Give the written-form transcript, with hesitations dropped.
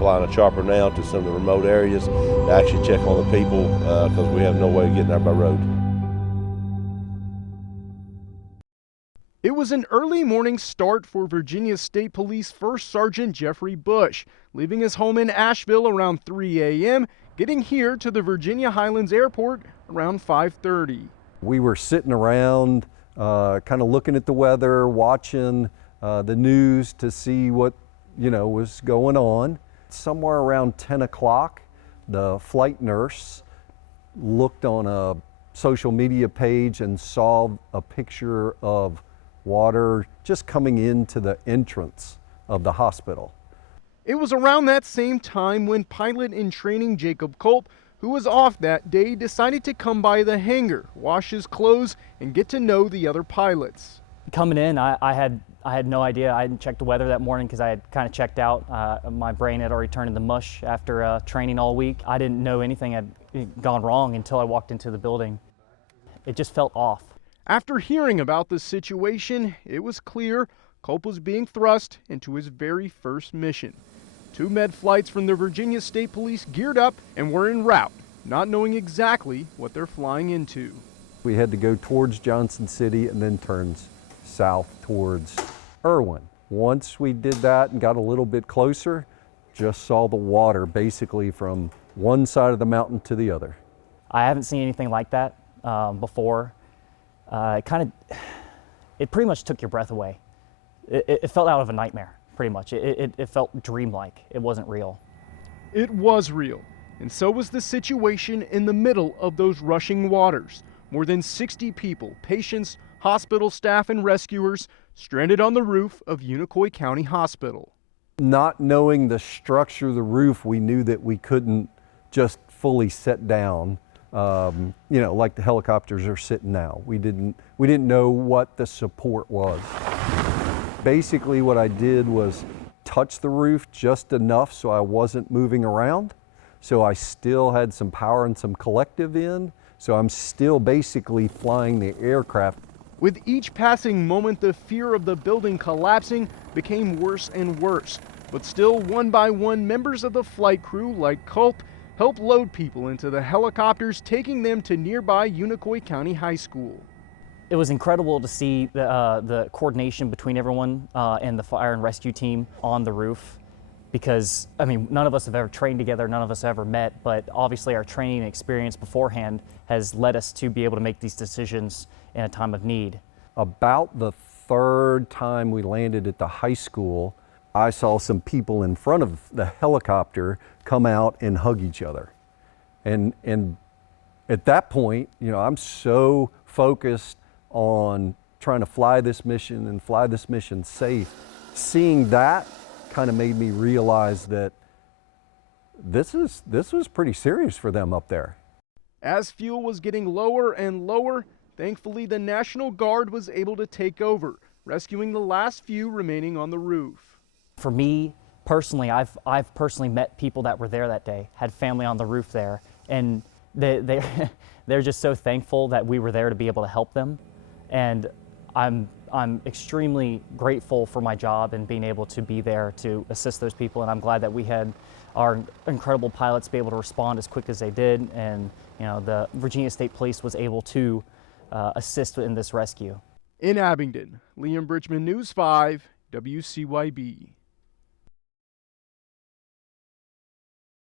flying a chopper now to some of the remote areas to actually check on the people because we have no way of getting there by road. It was an early morning start for Virginia State Police First Sergeant Jeffrey Bush, leaving his home in Asheville around 3 a.m., getting here to the Virginia Highlands Airport around 5:30. We were sitting around, kind of looking at the weather, watching the news to see what was going on. Somewhere around 10 o'clock, the flight nurse looked on a social media page and saw a picture of water just coming into the entrance of the hospital. It was around that same time when pilot in training Jacob Culp, who was off that day, decided to come by the hangar, wash his clothes, and get to know the other pilots. Coming in, I had no idea. I hadn't checked the weather that morning because I had kind of checked out. My brain had already turned into mush after training all week. I didn't know anything had gone wrong until I walked into the building. It just felt off. After hearing about the situation, it was clear Culp was being thrust into his very first mission. 2 med flights from the Virginia State Police geared up and were en route, not knowing exactly what they're flying into. We had to go towards Johnson City and then turn south towards Irwin. Once we did that and got a little bit closer, just saw the water basically from one side of the mountain to the other. I haven't seen anything like that before. It pretty much took your breath away. It felt out of a nightmare, pretty much. It felt dreamlike. It wasn't real. It was real, and so was the situation in the middle of those rushing waters. More than 60 people, patients, hospital staff, and rescuers stranded on the roof of Unicoi County Hospital. Not knowing the structure of the roof, we knew that we couldn't just fully set down, like the helicopters are sitting now. We didn't know what the support was. Basically what I did was touch the roof just enough so I wasn't moving around. So I still had some power and some collective in. So I'm still basically flying the aircraft. With each passing moment, the fear of the building collapsing became worse and worse. But still, one by one, members of the flight crew, like Culp, helped load people into the helicopters, taking them to nearby Unicoi County High School. It was incredible to see the coordination between everyone and the fire and rescue team on the roof. Because, none of us have ever trained together, none of us have ever met, but obviously our training and experience beforehand has led us to be able to make these decisions in a time of need. About the 3rd time we landed at the high school, I saw some people in front of the helicopter come out and hug each other. And at that point, I'm so focused on trying to fly this mission and fly this mission safe. Seeing that kind of made me realize that this was pretty serious for them up there. As fuel was getting lower and lower, thankfully the National Guard was able to take over, rescuing the last few remaining on the roof. For me personally, I've personally met people that were there that day, had family on the roof there, and they're just so thankful that we were there to be able to help them. And I'm extremely grateful for my job and being able to be there to assist those people, and I'm glad that we had our incredible pilots be able to respond as quick as they did, and the Virginia State Police was able to assist in this rescue. In Abingdon, Liam Bridgman, News 5, WCYB.